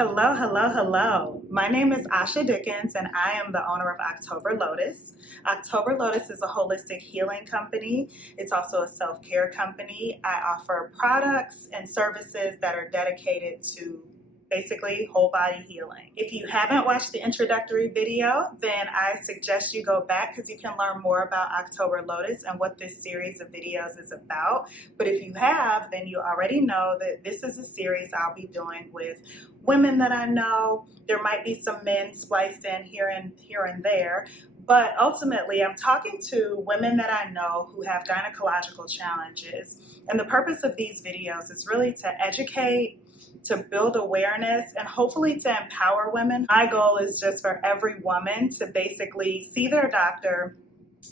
Hello, hello, hello. My name is Asha Dickens, and I am the owner of October Lotus. October Lotus is a holistic healing company. It's also a self-care company. I offer products and services that are dedicated to basically whole body healing. If you haven't watched the introductory video, then I suggest you go back because you can learn more about October Lotus and what this series of videos is about. But if you have, then you already know that this is a series I'll be doing with women that I know. There might be some men spliced in here and there, but ultimately I'm talking to women that I know who have gynecological challenges. And the purpose of these videos is really to educate, to build awareness, and hopefully to empower women. My goal is just for every woman to basically see their doctor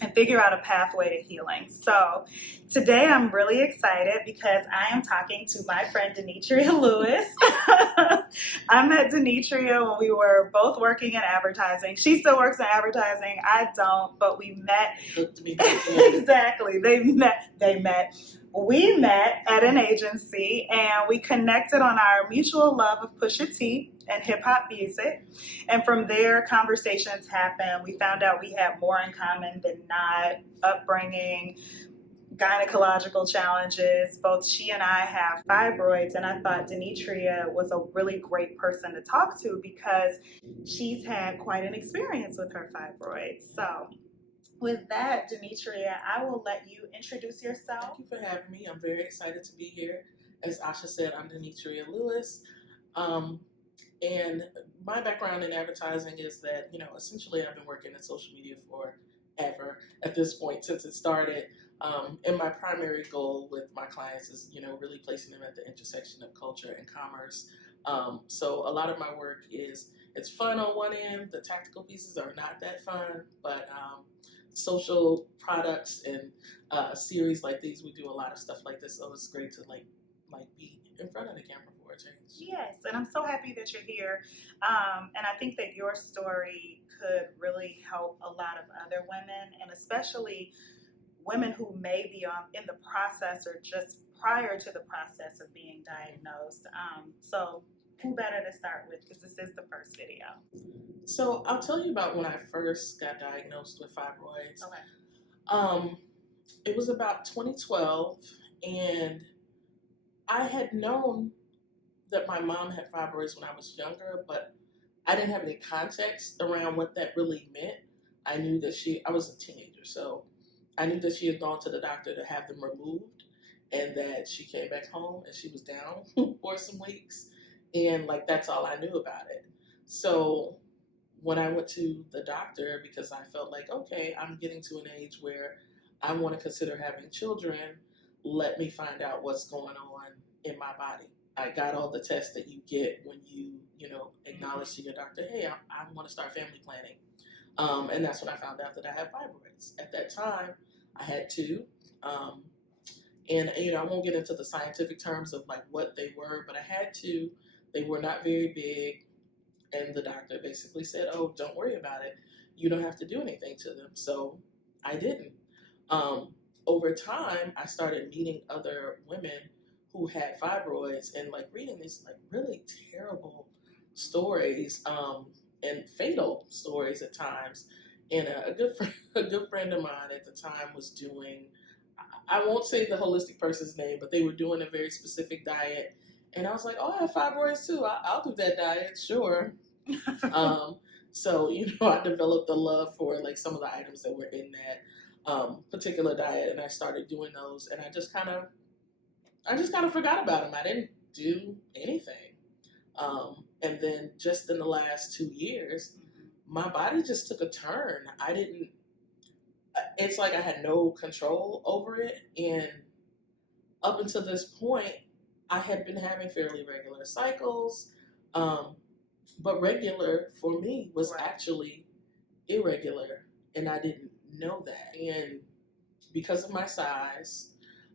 and figure out a pathway to healing. So today I'm really excited because I am talking to my friend Denitria Lewis. I met Denitria when we were both working in advertising. She still works in advertising. I don't, but we met. Exactly. They met. We met at an agency and we connected on our mutual love of Pusha T and hip hop music. And from there, conversations happened. We found out we had more in common than not: upbringing, gynecological challenges. Both she and I have fibroids, and I thought Denitria was a really great person to talk to because she's had quite an experience with her fibroids. So with that, Denitria, I will let you introduce yourself. Thank you for having me. I'm very excited to be here. As Asha said, I'm Denitria Lewis. And my background in advertising is that, essentially I've been working in social media forever at this point since it started. And my primary goal with my clients is, really placing them at the intersection of culture and commerce. So a lot of my work it's fun on one end. The tactical pieces are not that fun, but social products and series like these, we do a lot of stuff like this. So it's great to like be in front of the camera for a change. Yes, and I'm so happy that you're here. And I think that your story could really help a lot of other women, and especially women who may be in the process or just prior to the process of being diagnosed. So who better to start with, because this is the first video. So I'll tell you about when I first got diagnosed with fibroids. Okay. It was about 2012, and I had known that my mom had fibroids when I was younger, but I didn't have any context around what that really meant. I knew that I was a teenager, so I knew that she had gone to the doctor to have them removed, and that she came back home and she was down for some weeks, and that's all I knew about it. So when I went to the doctor, because I felt like, okay, I'm getting to an age where I want to consider having children, let me find out what's going on in my body. I got all the tests that you get when you acknowledge to your doctor, hey, I want to start family planning. And that's when I found out that I had fibroids. At that time, I had two. And I won't get into the scientific terms of what they were, but I had two. They were not very big. And the doctor basically said, oh, don't worry about it. You don't have to do anything to them. So I didn't. Over time, I started meeting other women who had fibroids and reading these really terrible stories and fatal stories at times. And a good friend of mine at the time was doing, I won't say the holistic person's name, but they were doing a very specific diet. And I was like, oh, I have fibroids too. I'll do that diet, sure. So, I developed a love for some of the items that were in that particular diet, and I started doing those, and I just kind of forgot about them. I didn't do anything. And then just in the last 2 years, my body just took a turn. It's like I had no control over it. And up until this point, I had been having fairly regular cycles. But regular for me was actually irregular, and I didn't know that. And because of my size,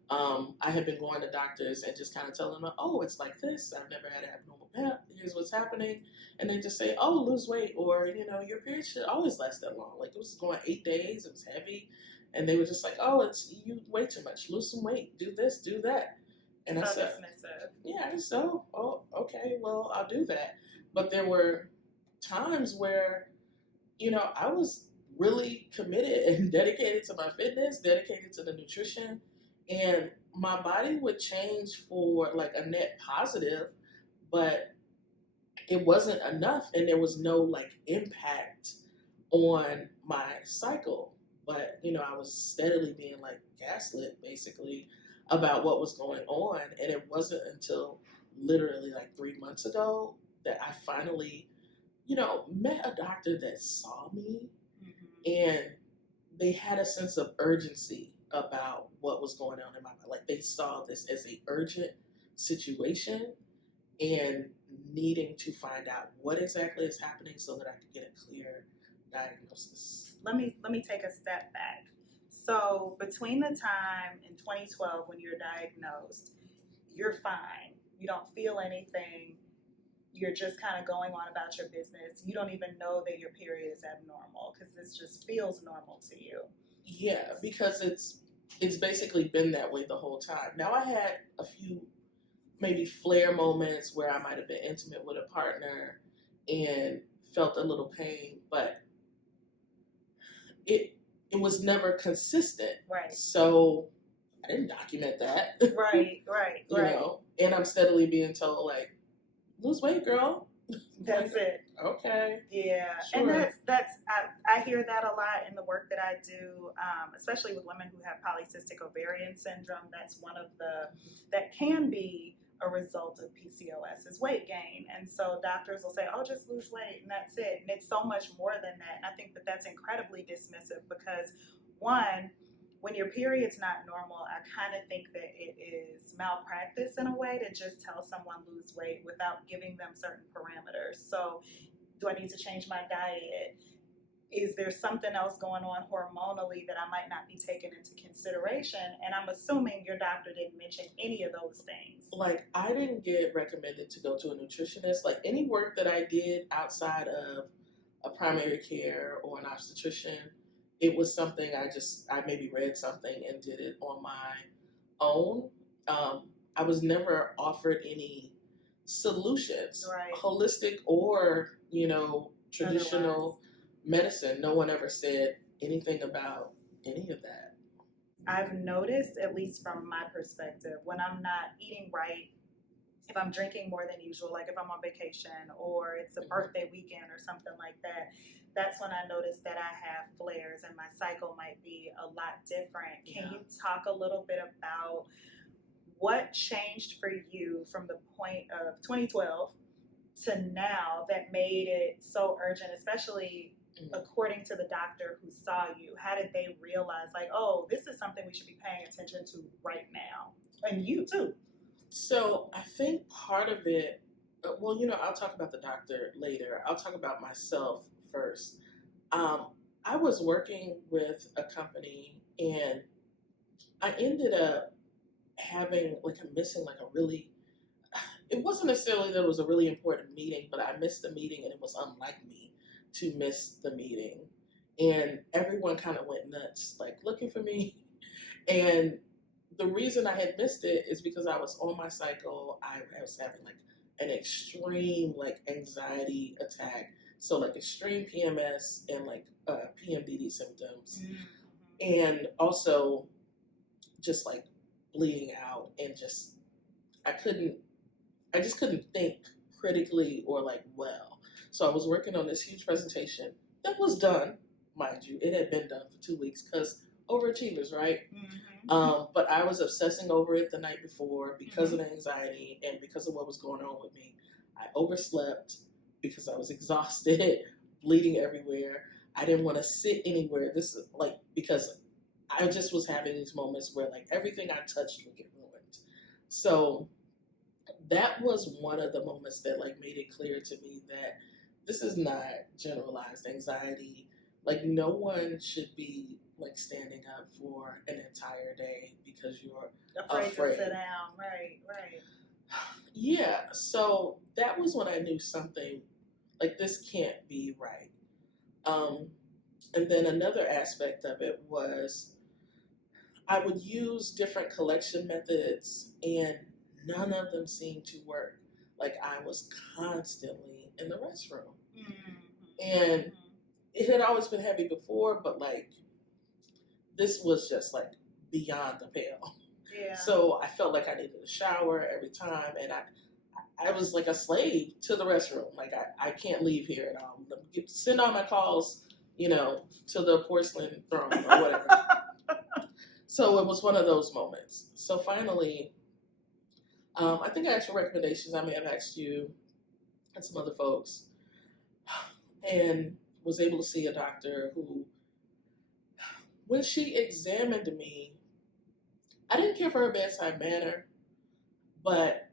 I had been going to doctors and just kind of telling them, oh, it's like this. I've never had an abnormal PEP. Here's what's happening. And they just say, oh, lose weight, or, your period should always last that long. It was going 8 days. It was heavy. And they were just like, oh, you weigh too much. Lose some weight. Do this, do that. And I said, yeah, so, oh, okay, well, I'll do that. But there were times where, I was really committed and dedicated to my fitness, dedicated to the nutrition, and my body would change for like a net positive, but it wasn't enough, and there was no like impact on my cycle. But I was steadily being like gaslit basically about what was going on, and it wasn't until literally like 3 months ago that I finally met a doctor that saw me, and they had a sense of urgency about what was going on in my body. Like they saw this as a urgent situation and needing to find out what exactly is happening so that I could get a clear diagnosis. Let me take a step back. So between the time in 2012 when you're diagnosed, you're fine. You don't feel anything. You're just kind of going on about your business. You don't even know that your period is abnormal because this just feels normal to you. Yeah, because it's basically been that way the whole time. Now I had a few maybe flare moments where I might have been intimate with a partner and felt a little pain, but it was never consistent. Right. So I didn't document that. Right. And I'm steadily being told like, lose weight, girl. That's it. Okay. Yeah, sure. And that's I hear that a lot in the work that I do, especially with women who have polycystic ovarian syndrome. That's one of that can be a result of PCOS is weight gain, and so doctors will say, "Oh, just lose weight, and that's it." And it's so much more than that. And I think that that's incredibly dismissive because, one, when your period's not normal, I kind of think that it is malpractice in a way to just tell someone lose weight without giving them certain parameters. So, do I need to change my diet? Is there something else going on hormonally that I might not be taking into consideration? And I'm assuming your doctor didn't mention any of those things. Like, I didn't get recommended to go to a nutritionist. Like, any work that I did outside of a primary care or an obstetrician, it was something I maybe read something and did it on my own. I was never offered any solutions, right. Holistic or, traditional medicine. No one ever said anything about any of that. I've noticed, at least from my perspective, when I'm not eating right, if I'm drinking more than usual, like if I'm on vacation or it's a birthday weekend or something like that, that's when I notice that I have flares and my cycle might be a lot different. Can you talk a little bit about what changed for you from the point of 2012 to now that made it so urgent, especially according to the doctor who saw you? How did they realize, like, oh, this is something we should be paying attention to right now? And you too. So I think part of it, well, I'll talk about the doctor later. I'll talk about myself first. I was working with a company and I ended up having missing a really, it wasn't necessarily that it was a really important meeting, but I missed the meeting and it was unlike me to miss the meeting. And everyone kind of went nuts, like looking for me. And the reason I had missed it is because I was on my cycle. I was having an extreme anxiety attack. So extreme PMS and PMDD symptoms. And also just bleeding out and I just couldn't think critically or well. So I was working on this huge presentation that was done, mind you. It had been done for 2 weeks because overachievers, right? But I was obsessing over it the night before because of the anxiety and because of what was going on with me. I overslept because I was exhausted, bleeding everywhere. I didn't want to sit anywhere. This is because I just was having these moments where everything I touched would get ruined. So that was one of the moments that made it clear to me that this is not generalized anxiety. No one should be standing up for an entire day because you're afraid to sit down. Right. Yeah, so that was when I knew something this can't be right. And then another aspect of it was I would use different collection methods and none of them seemed to work. I was constantly in the restroom. Mm-hmm. And it had always been heavy before, but like this was just like beyond the pale. Yeah. So I felt like I needed a shower every time, and I was like a slave to the restroom. Like I can't leave here, and I'll send all my calls, to the porcelain throne or whatever. So it was one of those moments. So finally, I think I asked for recommendations. I may have asked you and some other folks, and was able to see a doctor who, when she examined me, I didn't care for her bedside manner, but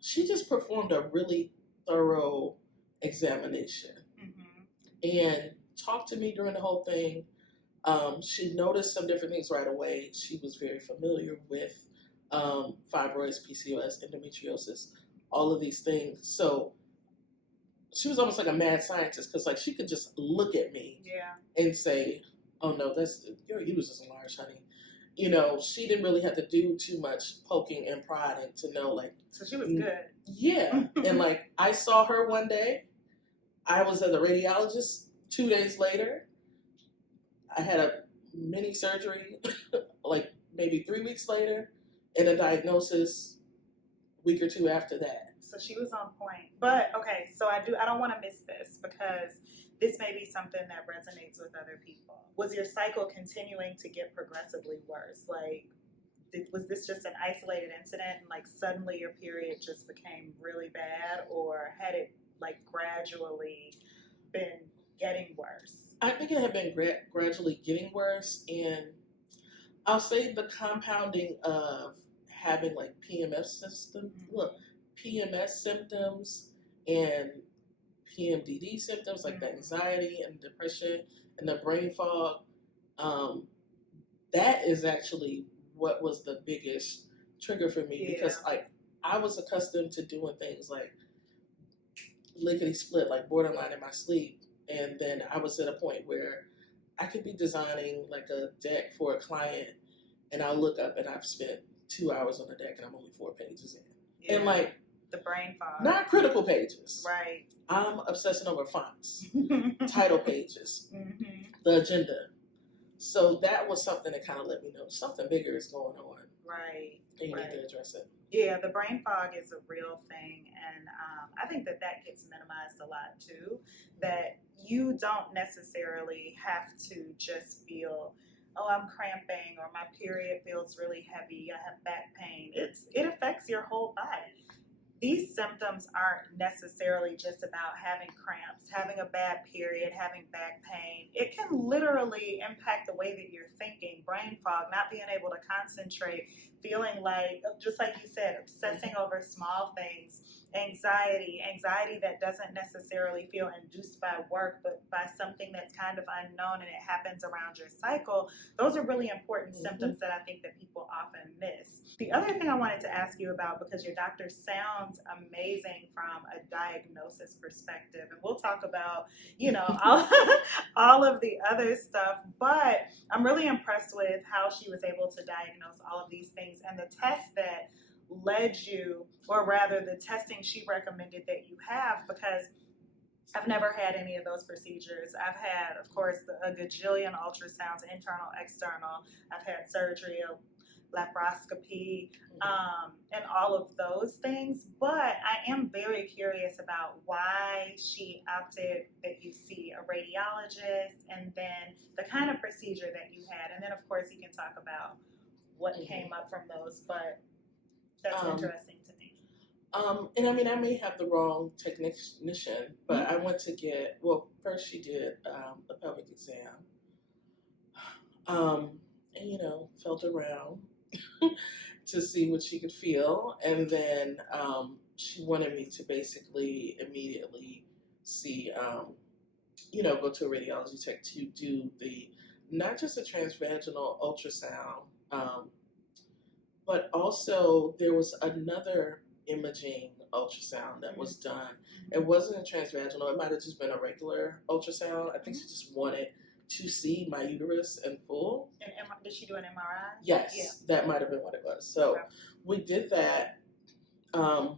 she just performed a really thorough examination and talked to me during the whole thing. She noticed some different things right away. She was very familiar with fibroids, PCOS, endometriosis, all of these things. So she was almost like a mad scientist because like she could just look at me and say, "Oh no, your uterus is enlarged, honey." She didn't really have to do too much poking and prodding to know, like. So she was good. Yeah. And like, I saw her one day. I was at the radiologist 2 days later. I had a mini surgery, like maybe 3 weeks later, and a diagnosis a week or two after that. So she was on point. But okay, so I don't want to miss this because this may be something that resonates with other people. Was your cycle continuing to get progressively worse? Like, was this just an isolated incident and like suddenly your period just became really bad, or had it like gradually been getting worse? I think it had been gradually getting worse, and I'll say the compounding of having like PMS symptoms and PMDD symptoms, like the anxiety and depression and the brain fog. That is actually what was the biggest trigger for me because like I was accustomed to doing things like lickety split, like borderline in my sleep, and then I was at a point where I could be designing like a deck for a client, and I'll look up and I've spent 2 hours on the deck and I'm only 4 pages in, and like the brain fog, not critical pages, right? I'm obsessing over fonts, title pages, the agenda. So that was something that kind of let me know something bigger is going on. Right. And you need to address it. Yeah, the brain fog is a real thing. And I think that gets minimized a lot too. That you don't necessarily have to just feel, oh, I'm cramping or my period feels really heavy, I have back pain. It affects your whole body. These symptoms aren't necessarily just about having cramps, having a bad period, having back pain. It can literally impact the way that you're thinking, brain fog, not being able to concentrate, feeling like, just like you said, obsessing over small things, anxiety that doesn't necessarily feel induced by work, but by something that's kind of unknown and it happens around your cycle. Those are really important symptoms that I think that people often miss. The other thing I wanted to ask you about, because your doctor sounds amazing from a diagnosis perspective, and we'll talk about, all of the other stuff, but I'm really impressed with how she was able to diagnose all of these things and the test that led you, or rather the testing she recommended that you have, because I've never had any of those procedures. I've had, of course, a gajillion ultrasounds, internal, external. I've had surgery, laparoscopy, and all of those things. But I am very curious about why she opted that you see a radiologist and then the kind of procedure that you had. And then, of course, you can talk about what came up from those. But that's interesting to me. And I mean, I may have the wrong technician, but I went to get, first she did a pelvic exam, and, felt around to see what she could feel. And then she wanted me to basically immediately see, go to a radiology tech to do not just a transvaginal ultrasound, but also there was another imaging ultrasound that was done. It wasn't a transvaginal. It might have just been a regular ultrasound. I think she just wanted to see my uterus in full. And did she do an MRI? Yes, that might have been what it was. So we did that. And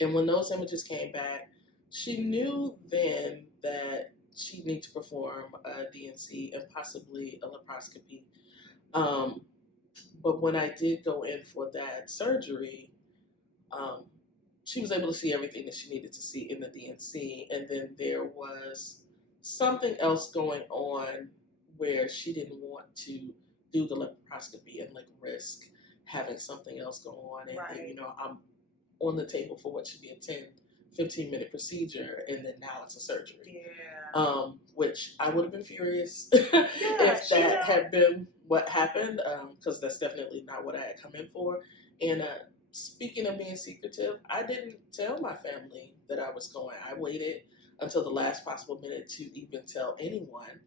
when those images came back, She knew then that she'd need to perform a DNC and possibly a laparoscopy. Um, but when I did go in for that surgery, um, she was able to see everything that she needed to see in the DNC. And then there was something else going on where she didn't want to do the laparoscopy and like risk having something else go on. And Right. then, you know, I'm on the table for what should be a 10-15 minute procedure, and then now it's a surgery. Yeah. Which I would have been furious Yeah, if that had been what happened, because that's definitely not what I had come in for. And speaking of being secretive, I didn't tell my family that I was going. I waited until the last possible minute to even tell anyone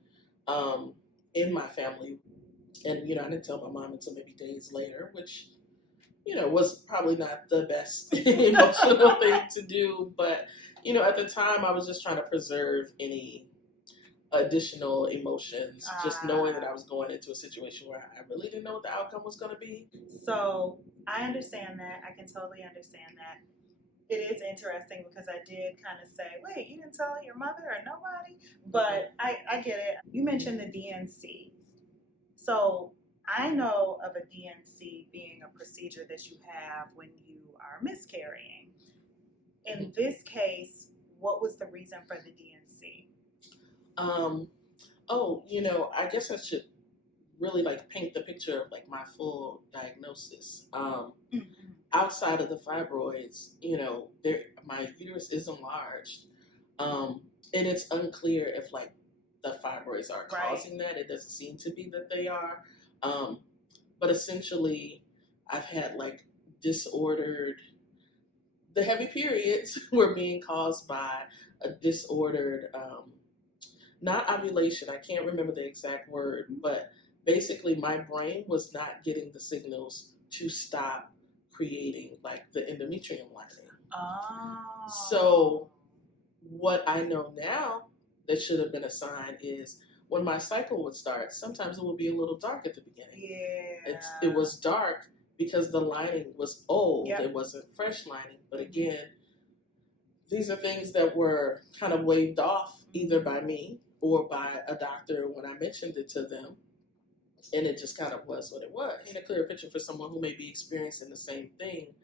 in my family. And, you know, I didn't tell my mom until maybe days later, which, you know, was probably not the best emotional thing to do. But, you know, at the time, I was just trying to preserve any additional emotions, just knowing that I was going into a situation where I really didn't know what the outcome was going to be. So I understand that. I can totally understand that. It is interesting because I did kind of say, wait, you didn't tell your mother or nobody? But I get it. You mentioned the DNC. So I know of a DNC being a procedure that you have when you are miscarrying. In this case, what was the reason for the DNC? You know, I guess I should really like paint the picture of like my full diagnosis. Outside of the fibroids, you know, my uterus is enlarged, and it's unclear if like the fibroids are causing that. It doesn't seem to be that they are, but essentially, I've had like the heavy periods were being caused by a disordered, not ovulation. I can't remember the exact word, but basically my brain was not getting the signals to stop creating like the endometrium lining. Oh. So what I know now that should have been a sign is when my cycle would start, sometimes it would be a little dark at the beginning. Yeah. It was dark because the lining was old. Yep. It wasn't fresh lining. But again, these are things that were kind of waved off either by me or by a doctor when I mentioned it to them. And it just kind of was what it was. In a clear picture for someone who may be experiencing the same thing,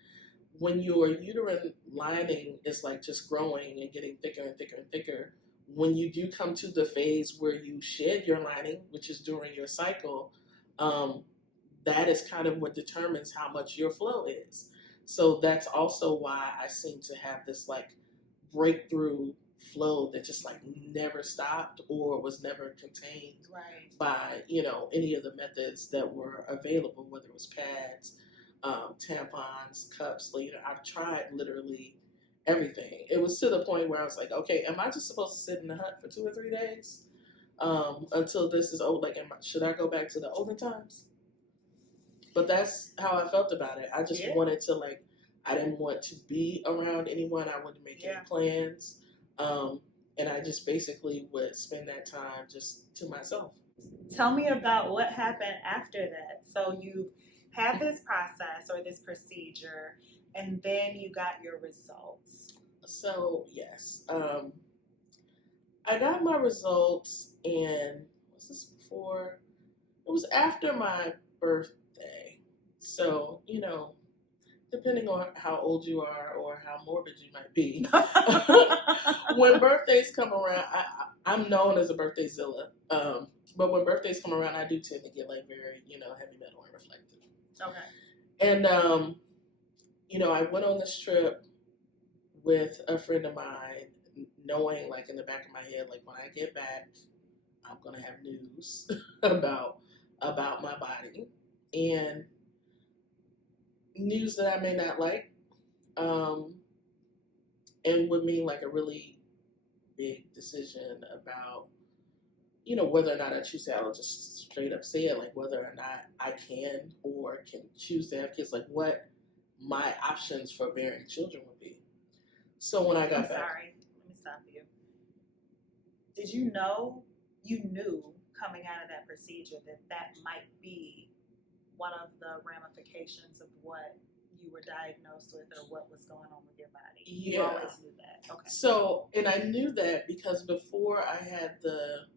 when your uterine lining is like just growing and getting thicker and thicker and thicker, when you do come to the phase where you shed your lining, which is during your cycle, that is kind of what determines how much your flow is. So that's also why I seem to have this like breakthrough flow that just like never stopped or was never contained by, you know, any of the methods that were available, whether it was pads, tampons, cups. You know, I've tried literally everything. It was to the point where I was like, okay, am I just supposed to sit in the hut for 2 or 3 days until this is old? Like, should I go back to the olden times? But that's how I felt about it. I just wanted to like, I didn't want to be around anyone. I wouldn't make any plans. And I just basically would spend that time just to myself. Tell me about what happened after that. So you had this process or this procedure, and then you got your results. So, yes. I got my results, and was this before? It was after my birthday. So, you know, depending on how old you are or how morbid you might be, when birthdays come around, I'm known as a birthday zilla. But when birthdays come around, I do tend to get like very, you know, heavy metal and reflective. Okay. And, you know, I went on this trip with a friend of mine, knowing like in the back of my head, like when I get back, I'm going to have news about my body. And news that I may not like, and would mean like a really big decision about, you know, whether or not I choose to. I'll just straight up say it, like whether or not I can or can choose to have kids, like what my options for bearing children would be. So when I got back, sorry, let me stop you. Did you know? You knew coming out of that procedure that might be one of the ramifications of what you were diagnosed with or what was going on with your body. Yeah. You always knew that. Okay. So, and I knew that because before I had the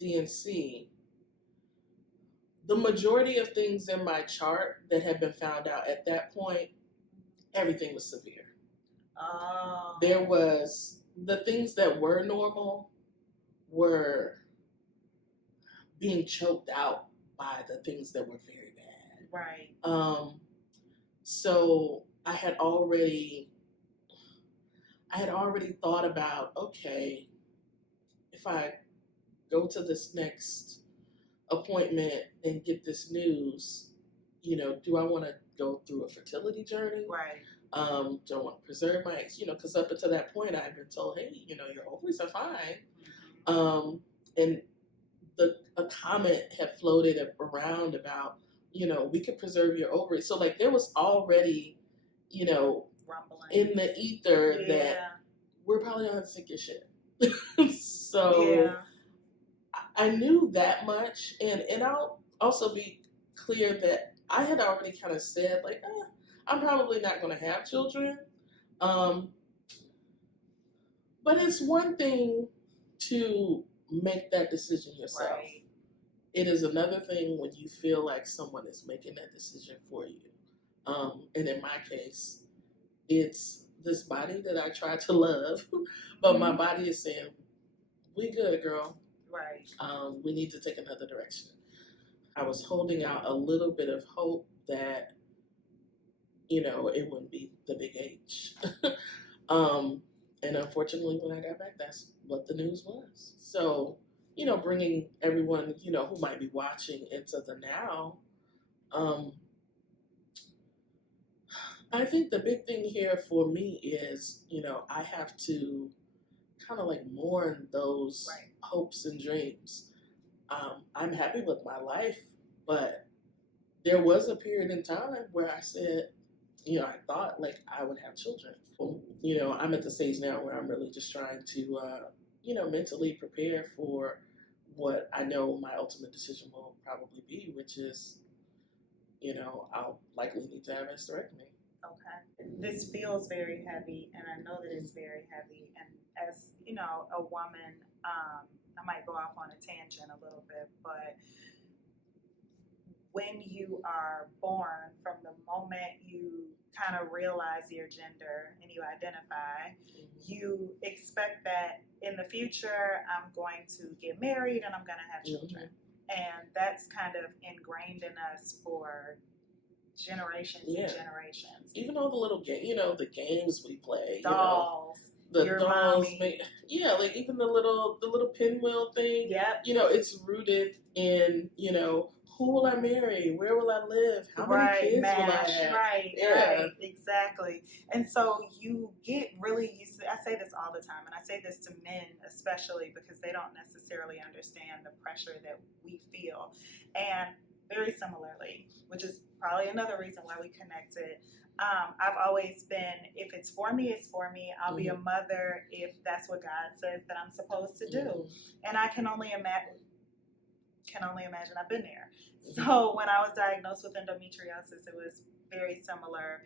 DNC, the majority of things in my chart that had been found out at that point, everything was severe. Oh. There was, the things that were normal were being choked out by the things that were very bad. Right. So I had already thought about, okay, if I go to this next appointment and get this news, do I want to go through a fertility journey? Right. Do I want to preserve my eggs? Because up until that point, I've been told, hey, your ovaries are fine. Mm-hmm. And a comment had floated around about, we could preserve your ovaries. So like there was already, Rumbling in the ether that we're probably gonna take your shit. So I knew that much, and I'll also be clear that I had already kind of said like, I'm probably not going to have children. But it's one thing to make that decision yourself. Right. It is another thing when you feel like someone is making that decision for you. And in my case, it's this body that I try to love, but my body is saying, we good, girl. Right. We need to take another direction. I was holding out a little bit of hope that, it wouldn't be the big H. And unfortunately, when I got back, that's what the news was. So, bringing everyone, who might be watching into the now, I think the big thing here for me is, I have to kind of like mourn those hopes and dreams. I'm happy with my life, but there was a period in time where I said, I thought like I would have children. I'm at the stage now where I'm really just trying to, mentally prepare for what I know my ultimate decision will probably be, which is, I'll likely need to have a hysterectomy. Okay. This feels very heavy, and I know that it's very heavy. And as a woman, I might go off on a tangent a little bit, but when you are born, from the moment you kind of realize your gender and you identify, you expect that in the future I'm going to get married and I'm going to have children. And that's kind of ingrained in us for generations and generations. Even all the little the games we play, dolls, the your dolls, mommy. Like even the little pinwheel thing. Yep. It's rooted in who will I marry? Where will I live? How many kids will I have? Right, exactly. And so you get really used to, I say this all the time, and I say this to men especially because they don't necessarily understand the pressure that we feel. And very similarly, which is probably another reason why we connected, I've always been, if it's for me, it's for me. I'll be a mother if that's what God says that I'm supposed to do. And I can only imagine I've been there. So when I was diagnosed with endometriosis, it was very similar.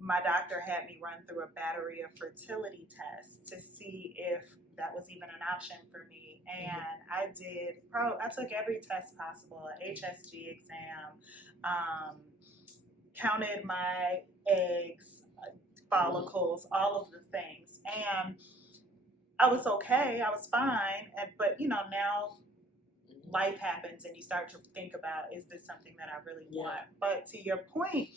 My doctor had me run through a battery of fertility tests to see if that was even an option for me. And I took every test possible, an HSG exam, counted my eggs, follicles, all of the things. And I was okay, I was fine. But now life happens and you start to think about, is this something that I really want? But to your point,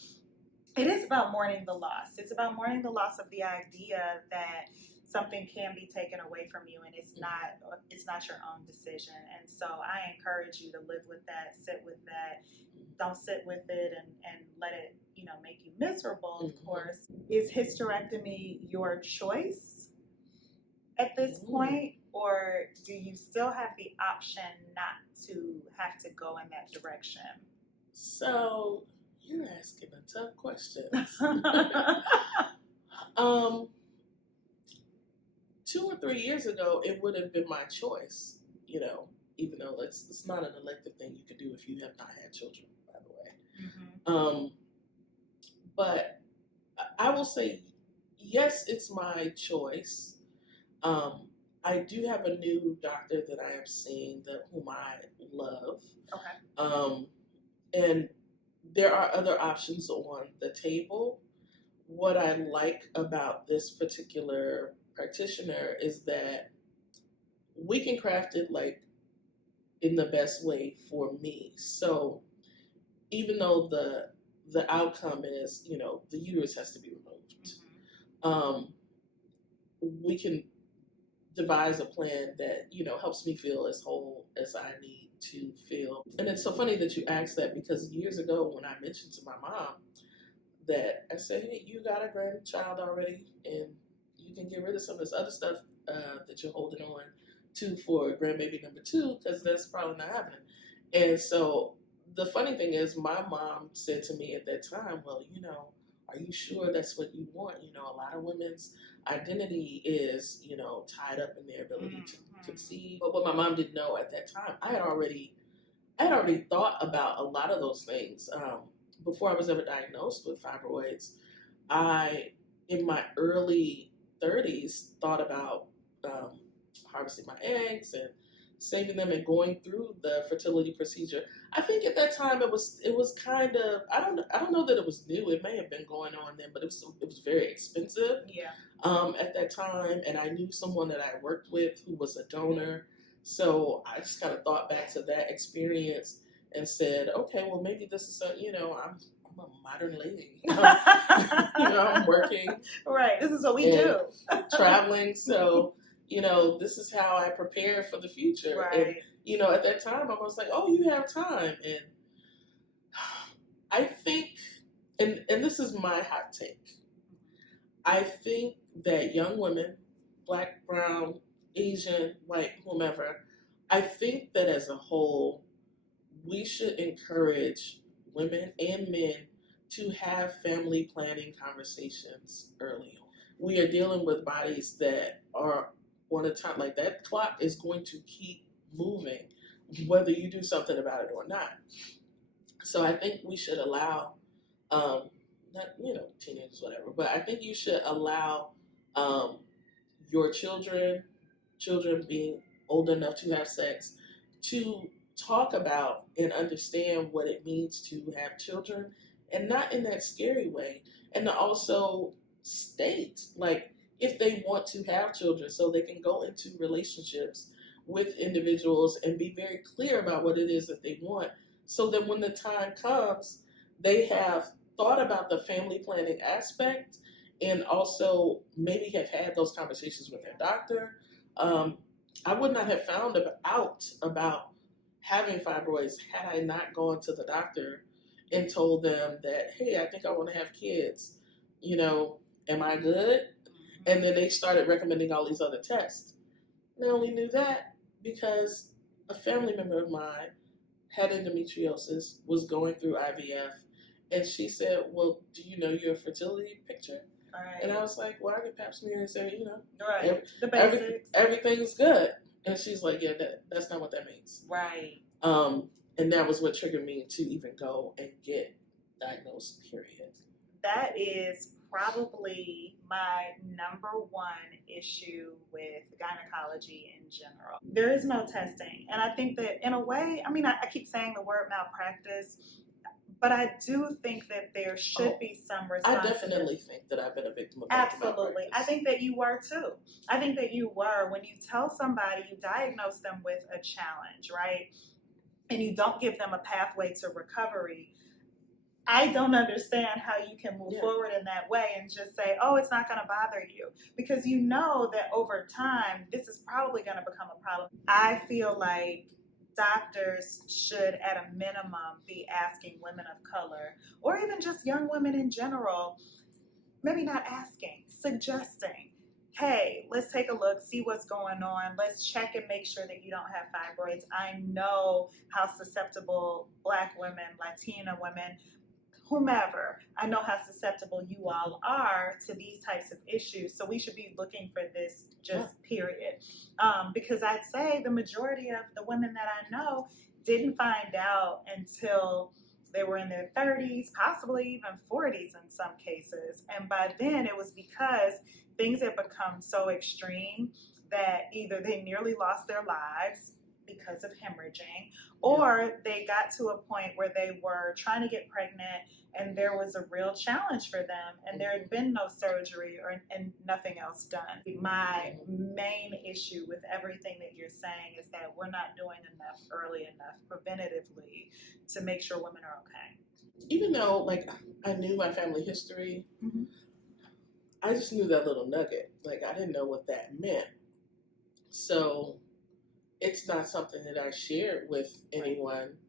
it is about mourning the loss. It's about mourning the loss of the idea that something can be taken away from you and it's not your own decision. And so I encourage you to live with that, sit with that. Don't sit with it and let it, make you miserable, of course. Is hysterectomy your choice at this point? Or do you still have the option not to have to go in that direction? So you're asking a tough question. 2 or 3 years ago, it would have been my choice, even though it's not an elective thing you could do if you have not had children, by the way. But I will say, yes, it's my choice. I do have a new doctor that I am seeing, whom I love. Okay. And there are other options on the table. What I like about this particular practitioner is that we can craft it like in the best way for me. So even though the outcome is, the uterus has to be removed, um, we can devise a plan that helps me feel as whole as I need to feel. And it's so funny that you asked that, because years ago when I mentioned to my mom that I said, hey, you got a grandchild already, and you can get rid of some of this other stuff that you're holding on to for grandbaby number 2, because that's probably not happening. And so the funny thing is, my mom said to me at that time, well, are you sure that's what you want? A lot of women's identity is, tied up in their ability to conceive. But what my mom didn't know at that time, I had already thought about a lot of those things. Before I was ever diagnosed with fibroids, I, in my early 30s, thought about harvesting my eggs and saving them and going through the fertility procedure. I think at that time it was kind of, I don't know that it was new. It may have been going on then, but it was very expensive. Yeah. At that time, and I knew someone that I worked with who was a donor, so I just kind of thought back to that experience and said, okay, well maybe this is I'm a modern lady. I'm working. Right. This is what we do. Traveling, so. This is how I prepare for the future. Right. And, at that time, I was like, oh, you have time. And I think, and this is my hot take, I think that young women, Black, brown, Asian, white, whomever, I think that as a whole, we should encourage women and men to have family planning conversations early on. We are dealing with bodies that are on a time, like that clock is going to keep moving, whether you do something about it or not. So I think we should allow, not teenagers, whatever, but I think you should allow your children being old enough to have sex, to talk about and understand what it means to have children, and not in that scary way, and to also state, like, if they want to have children, so they can go into relationships with individuals and be very clear about what it is that they want, so that when the time comes, they have thought about the family planning aspect, and also maybe have had those conversations with their doctor. I would not have found out about having fibroids had I not gone to the doctor and told them that, hey, I think I want to have kids. Am I good? And then they started recommending all these other tests. And I only knew that because a family member of mine had endometriosis, was going through IVF, and she said, well, do you know your fertility picture? Right. And I was like, well, I get pap smears and, right. The basics. Everything's good. And she's like, yeah, that's not what that means. Right. And that was what triggered me to even go and get diagnosed, period. That is probably my number one issue with gynecology in general. There is no testing. And I think that in a way, I keep saying the word malpractice, but I do think that there should be some responsibility. I definitely think that I've been a victim of Absolutely. I think that you were too. I think that you were. When you tell somebody, you diagnose them with a challenge, right? And you don't give them a pathway to recovery. I don't understand how you can move forward in that way and just say, oh, it's not going to bother you. Because you know that over time, this is probably going to become a problem. I feel like doctors should, at a minimum, be asking women of color, or even just young women in general, maybe not asking, suggesting, hey, let's take a look, see what's going on. Let's check and make sure that you don't have fibroids. I know how susceptible Black women, Latina women, whomever, I know how susceptible you all are to these types of issues. So we should be looking for this period. Because I'd say the majority of the women that I know didn't find out until They were in their 30s, possibly even 40s in some cases. And by then it was because things had become so extreme that either they nearly lost their lives because of hemorrhaging, or they got to a point where they were trying to get pregnant and there was a real challenge for them, and there had been no surgery and nothing else done. My main issue with everything that you're saying is that we're not doing enough early enough preventatively to make sure women are okay. Even though, like, I knew my family history, I just knew that little nugget. Like, I didn't know what that meant. So it's not something that I shared with anyone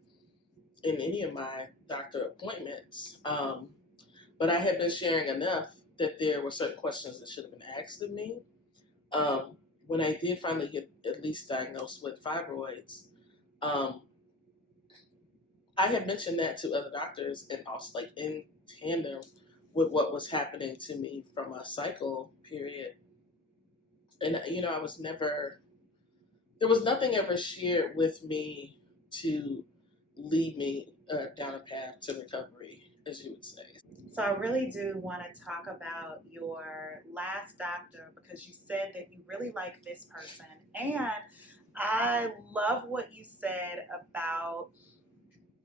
in any of my doctor appointments. But I had been sharing enough that there were certain questions that should have been asked of me. When I did finally get at least diagnosed with fibroids, I had mentioned that to other doctors, and also like in tandem with what was happening to me from a cycle period. And I was never, there was nothing ever shared with me to lead me down a path to recovery, as you would say. So I really do want to talk about your last doctor, because you said that you really like this person. And I love what you said about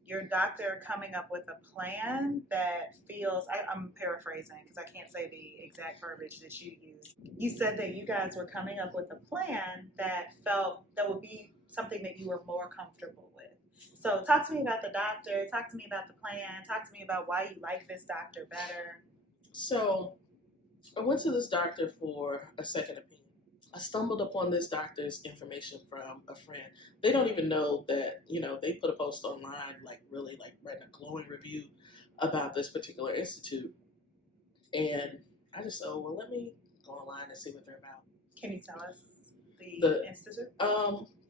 your doctor coming up with a plan that feels, I'm paraphrasing because I can't say the exact verbiage that you used. You said that you guys were coming up with a plan that felt that would be something that you were more comfortable with. So talk to me about the doctor, talk to me about the plan, talk to me about why you like this doctor better. So I went to this doctor for a second opinion. I stumbled upon this doctor's information from a friend. They don't even know that, they put a post online, like really like writing a glowing review about this particular institute. And I just said, well, let me go online and see what they're about. Can you tell us the institute?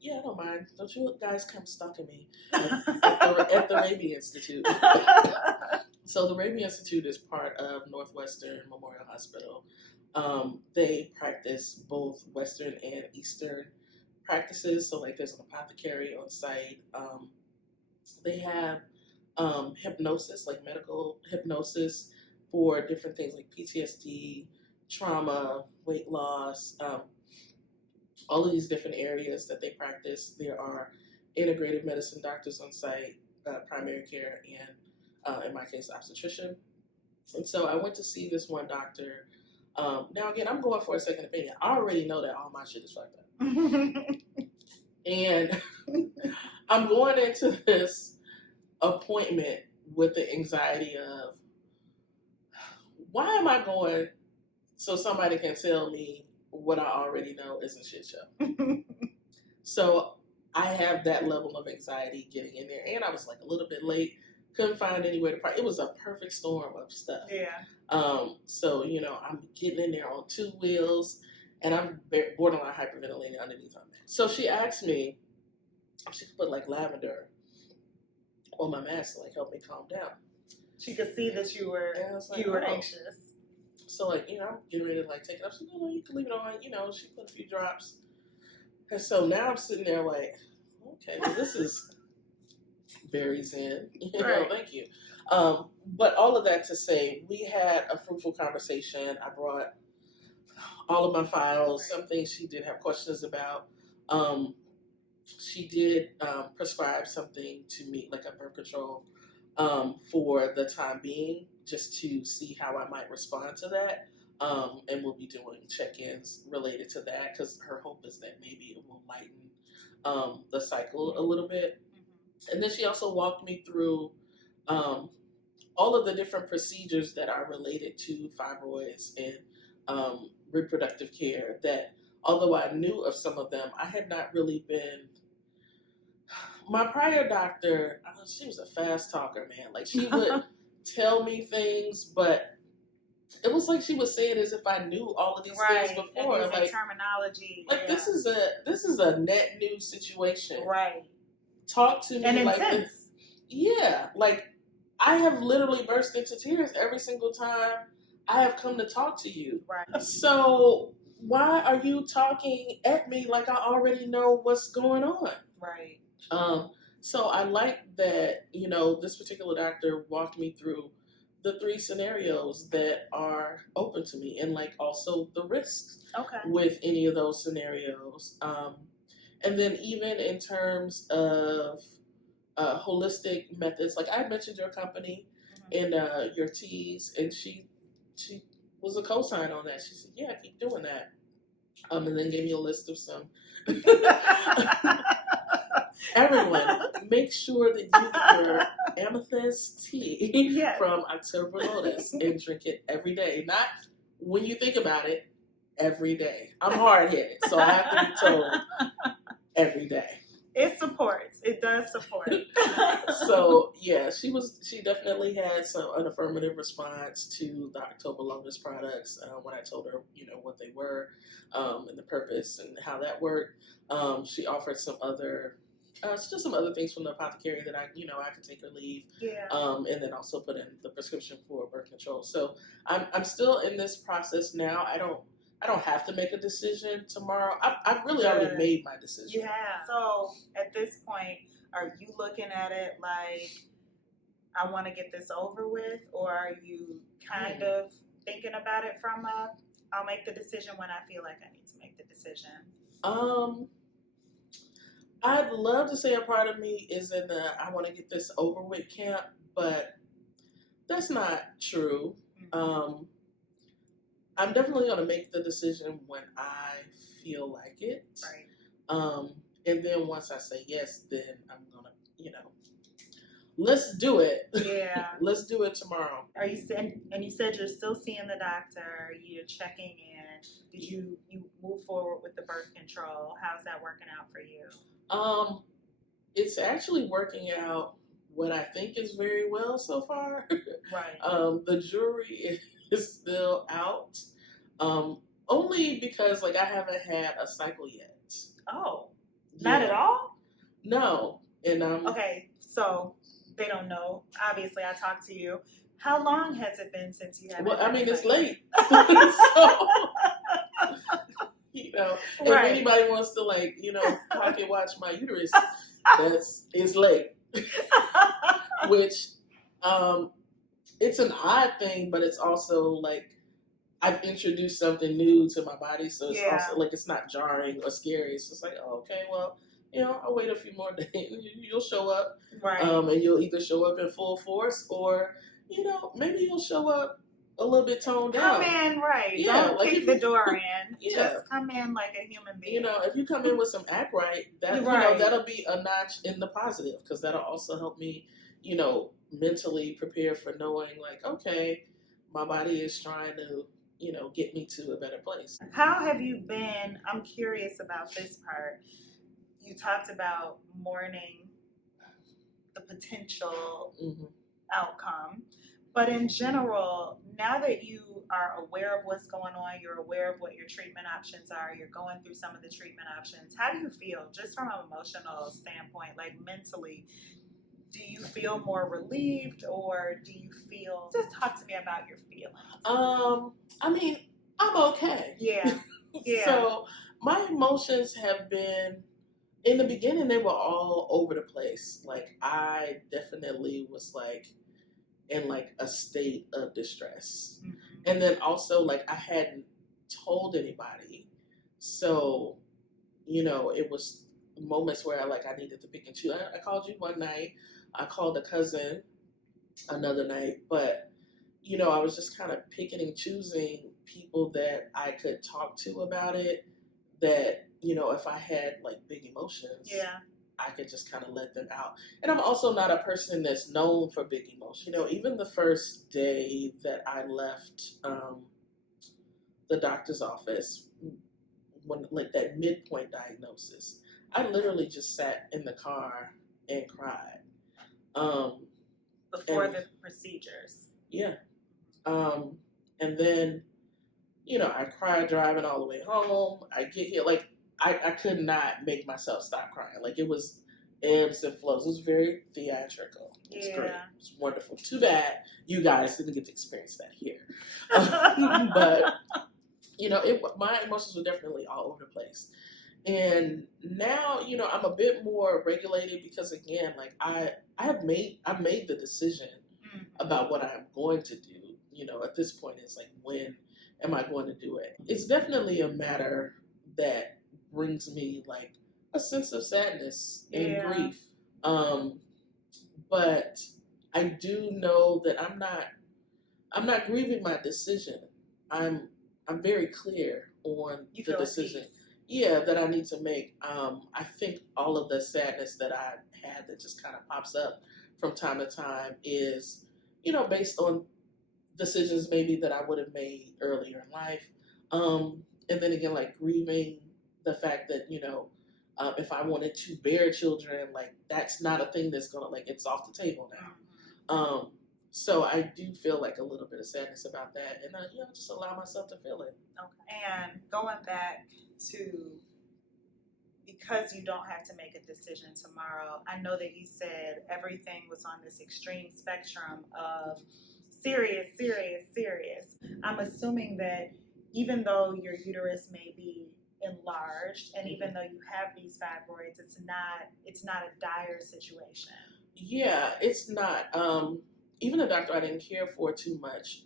Yeah, I don't mind. Don't you guys come stalking me at the Raby Institute. So the Raby Institute is part of Northwestern Memorial Hospital. They practice both Western and Eastern practices. So like there's an apothecary on site. They have hypnosis, like medical hypnosis for different things like PTSD, trauma, weight loss, all of these different areas that they practice. There are integrative medicine doctors on site, primary care, and in my case, obstetrician. And so I went to see this one doctor. Now, again, I'm going for a second opinion. I already know that all my shit is fucked up. And I'm going into this appointment with the anxiety of, why am I going so somebody can tell me what I already know is a shit show? So I have that level of anxiety getting in there. And I was like a little bit late. Couldn't find anywhere to park. It was a perfect storm of stuff. Yeah. So, I'm getting in there on two wheels, and I'm borderline hyperventilating underneath on that. So she asked me if she could put like lavender on my mask to like help me calm down. She could see that you were anxious. So like, I'm getting ready to like take it off. She said, no, you can leave it on. She put a few drops. And so now I'm sitting there like, okay, well this is very zen. Right. Thank you. But all of that to say, we had a fruitful conversation. I brought all of my files. Right. Some things she did have questions about. She did prescribe something to me, like a birth control, for the time being, just to see how I might respond to that. And we'll be doing check-ins related to that, because her hope is that maybe it will lighten the cycle a little bit. And then she also walked me through all of the different procedures that are related to fibroids and reproductive care, that although I knew of some of them, I had not really been. My prior doctor, she was a fast talker, man. Like, she would tell me things, but it was like she was saying as if I knew all of these things before. And like terminology. Like, yeah. This is a net new situation. Right. Talk to me and like intense. This. Yeah. Like, I have literally burst into tears every single time I have come to talk to you. Right. So why are you talking at me like I already know what's going on? Right. So I like that, this particular doctor walked me through the three scenarios that are open to me and like also the risks Okay. with any of those scenarios. And then even in terms of holistic methods, like I mentioned your company and your teas, and she was a co-sign on that. She said, "Yeah, keep doing that." And then gave me a list of some. Everyone, make sure that you get your amethyst tea Yes. from October Lotus and drink it every day. Not when you think about it, every day. I'm hard-headed, so I have to be told every day. It supports. It does support. So yeah, she definitely had an affirmative response to the October Lotus products when I told her, what they were, and the purpose and how that worked. She offered some other, just some other things from the apothecary that I could take or leave. Yeah. And then also put in the prescription for birth control. So I'm still in this process now. I don't have to make a decision tomorrow. I've really already made my decision. You have. So at this point, are you looking at it like, I want to get this over with, or are you kind of thinking about it from I'll make the decision when I feel like I need to make the decision? I'd love to say a part of me is in the I want to get this over with camp, but that's not true. Mm-hmm. I'm definitely going to make the decision when I feel like it. Right. And then once I say yes, then I'm going to, let's do it. Yeah. Let's do it tomorrow. You said you're still seeing the doctor, you're checking in. Did you move forward with the birth control? How's that working out for you? It's actually working out what I think is very well so far. Right. The jury is still out. Only because I haven't had a cycle yet. Oh, not at all? No. And okay, so they don't know. Obviously, I talked to you. How long has it been since you had? Well, I mean, it's late. So, if anybody wants to pocket watch my uterus, it's late. Which, it's an odd thing, but it's also I've introduced something new to my body, so it's also it's not jarring or scary. It's just oh, okay, well, I'll wait a few more days. You'll show up, right? And you'll either show up in full force, or maybe you'll show up a little bit toned down. Come in, right? Yeah, don't kick the door in. Yeah. Just come in like a human being. If you come in with some act right, that'll be a notch in the positive, because that'll also help me, mentally prepare for knowing okay, my body is trying to get me to a better place. How have you been? I'm curious about this part. You talked about mourning the potential outcome, but in general, now that you are aware of what's going on, you're aware of what your treatment options are, you're going through some of the treatment options, how do you feel just from an emotional standpoint, mentally? Do you feel more relieved, or do you feel, just talk to me about your feelings? I mean, I'm okay. Yeah. Yeah. So my emotions have been, in the beginning, they were all over the place. I definitely was in a state of distress. Mm-hmm. And then also I hadn't told anybody. So, it was moments where I needed to pick and choose. I called you one night. I called a cousin another night, but I was just kind of picking and choosing people that I could talk to about it, that, if I had big emotions, I could just kind of let them out. And I'm also not a person that's known for big emotion. Even the first day that I left the doctor's office, when that midpoint diagnosis, I literally just sat in the car and cried. Before the procedures. Yeah. And then, I cried driving all the way home. I get here, I could not make myself stop crying. It was ebbs and flows. It was very theatrical. It was great. It was wonderful. Too bad you guys didn't get to experience that here. But, my emotions were definitely all over the place. And now, I'm a bit more regulated because again, like I've made the decision about what I'm going to do. At this point it's like, when am I going to do it? It's definitely a matter that brings me like a sense of sadness and grief. Um, but I do know that I'm not grieving my decision. I'm very clear on You the feel at decision. peace. Yeah, that I need to make. I think all of the sadness that I had that just kind of pops up from time to time is, based on decisions maybe that I would have made earlier in life. And then again, like grieving the fact that, if I wanted to bear children, like that's not a thing that's gonna, like, it's off the table now. So I do feel like a little bit of sadness about that, and I, just allow myself to feel it. Okay. And going back to, because you don't have to make a decision tomorrow, I know that you said everything was on this extreme spectrum of serious, serious, serious. I'm assuming that even though your uterus may be enlarged and even though you have these fibroids, it's not a dire situation. Yeah, it's not. Even the doctor I didn't care for too much,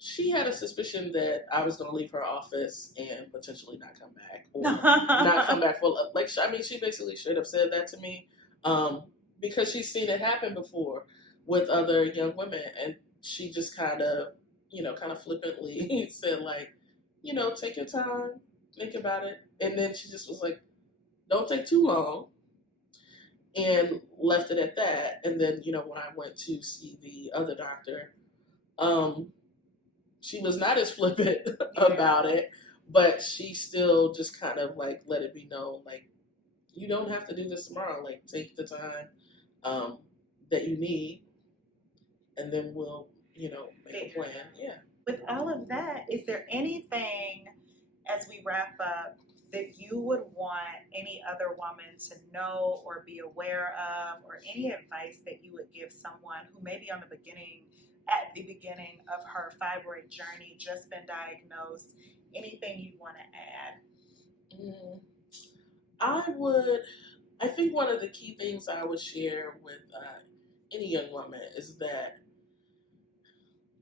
she had a suspicion that I was going to leave her office and potentially not come back, or not come back for, like, I mean, she basically straight up said that to me, because she's seen it happen before with other young women, and she just kind of, kind of flippantly said, like, take your time, think about it, and then she just was like, don't take too long, and left it at that. And then, when I went to see the other doctor, she was not as flippant about it, but she still just kind of like let it be known, like, you don't have to do this tomorrow. Like, take the time that you need, and then we'll, make a plan. Yeah. With all of that, is there anything as we wrap up that you would want any other woman to know or be aware of, or any advice that you would give someone who may be at the beginning of her fibroid journey, just been diagnosed? Anything you'd want to add? I think one of the key things I would share with any young woman is that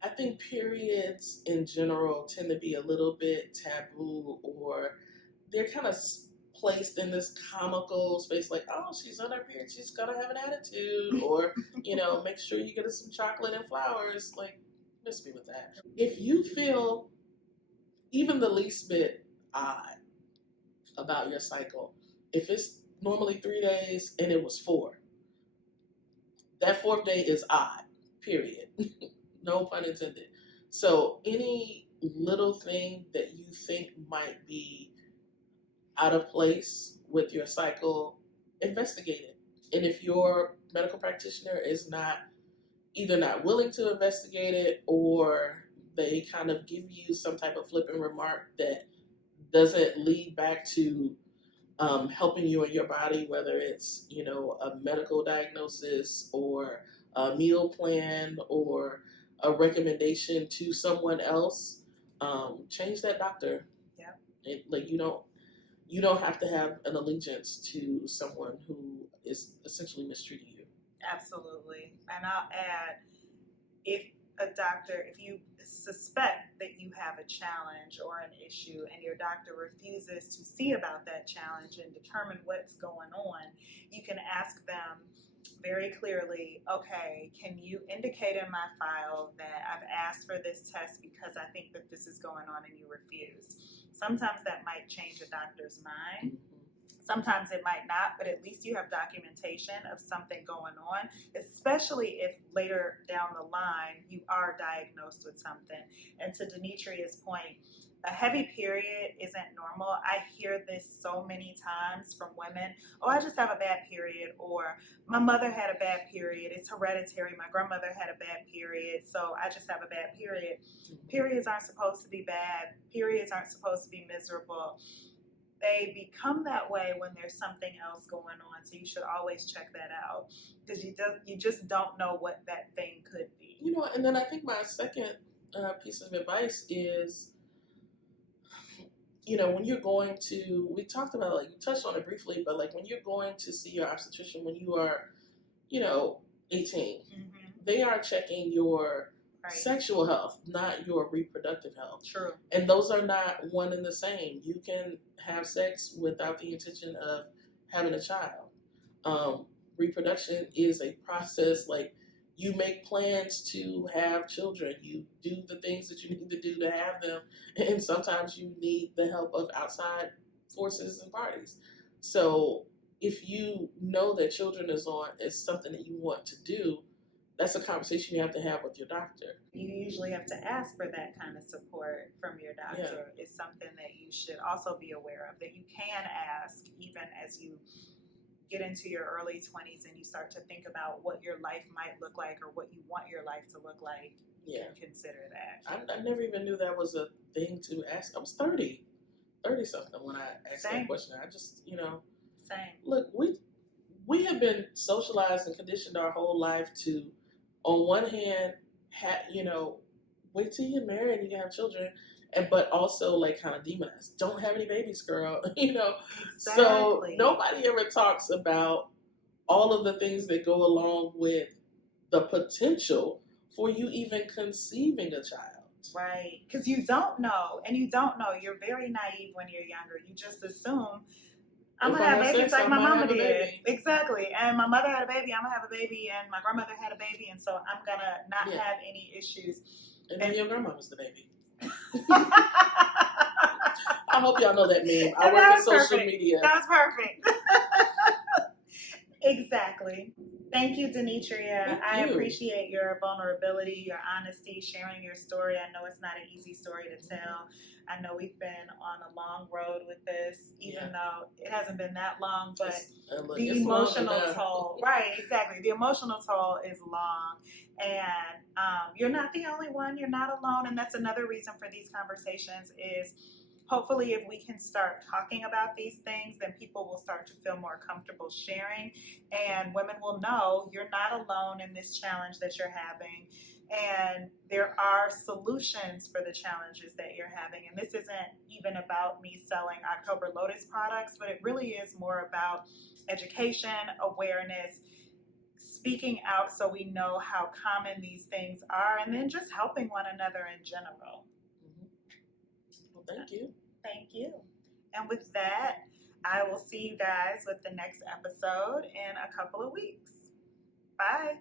I think periods in general tend to be a little bit taboo, or they're kind of placed in this comical space, like, oh, she's on her period, she's gonna have an attitude, or make sure you get her some chocolate and flowers. Like, miss me with that. If you feel even the least bit odd about your cycle, if it's normally 3 days and it was 4, that 4th day is odd, period. No pun intended. So any little thing that you think might be out of place with your cycle, investigate it. And if your medical practitioner is either not willing to investigate it, or they kind of give you some type of flippant remark that doesn't lead back to helping you in your body, whether it's, a medical diagnosis or a meal plan or a recommendation to someone else, change that doctor. Yeah. Like, you don't have to have an allegiance to someone who is essentially mistreating you. Absolutely. And I'll add, if you suspect that you have a challenge or an issue and your doctor refuses to see about that challenge and determine what's going on, you can ask them very clearly, okay, can you indicate in my file that I've asked for this test because I think that this is going on, and you refuse? Sometimes that might change a doctor's mind. Sometimes it might not, but at least you have documentation of something going on, especially if later down the line you are diagnosed with something. And to Denitria's point, a heavy period isn't normal. I hear this so many times from women. Oh, I just have a bad period, or my mother had a bad period. It's hereditary. My grandmother had a bad period, so I just have a bad period. Periods aren't supposed to be bad. Periods aren't supposed to be miserable. They become that way when there's something else going on. So you should always check that out, because you just don't know what that thing could be. And then I think my second piece of advice is when you're going to, we talked about, like, you touched on it briefly, but like when you're going to see your obstetrician when you are, 18, they are checking your sexual health, not your reproductive health. True. And those are not one and the same. You can have sex without the intention of having a child. Reproduction is a process. Like, you make plans to have children. You do the things that you need to do to have them. And sometimes you need the help of outside forces and parties. So if you know that children is something that you want to do, that's a conversation you have to have with your doctor. You usually have to ask for that kind of support from your doctor. Yeah. It's something that you should also be aware of, that you can ask even as you get into your early 20s and you start to think about what your life might look like or what you want your life to look like. You can consider that. I never even knew that was a thing to ask. I was 30 something when I asked that question. I just, Same. Look, we have been socialized and conditioned our whole life to, on one hand, wait till you're married and you have children, but also like kind of demonized. Don't have any babies, girl. Exactly. So nobody ever talks about all of the things that go along with the potential for you even conceiving a child. Right, because you don't know, and you don't know. You're very naive when you're younger. You just assume, I'm going to have babies like my mama did. Exactly. And my mother had a baby, I'm going to have a baby, and my grandmother had a baby, and so I'm going to not have any issues. And then your grandma was the baby. I hope y'all know that meme. I work in social media. That was perfect. Exactly. Thank you, Denitria. I appreciate your vulnerability, your honesty, sharing your story. I know it's not an easy story to tell. I know we've been on a long road with this, even though it hasn't been that long, but the emotional toll, right, exactly. The emotional toll is long, and you're not the only one. You're not alone, and that's another reason for these conversations is hopefully if we can start talking about these things, then people will start to feel more comfortable sharing, and women will know you're not alone in this challenge that you're having. And there are solutions for the challenges that you're having. And this isn't even about me selling October Lotus products, but it really is more about education, awareness, speaking out so we know how common these things are, and then just helping one another in general. Well, thank you. Thank you. And with that, I will see you guys with the next episode in a couple of weeks. Bye.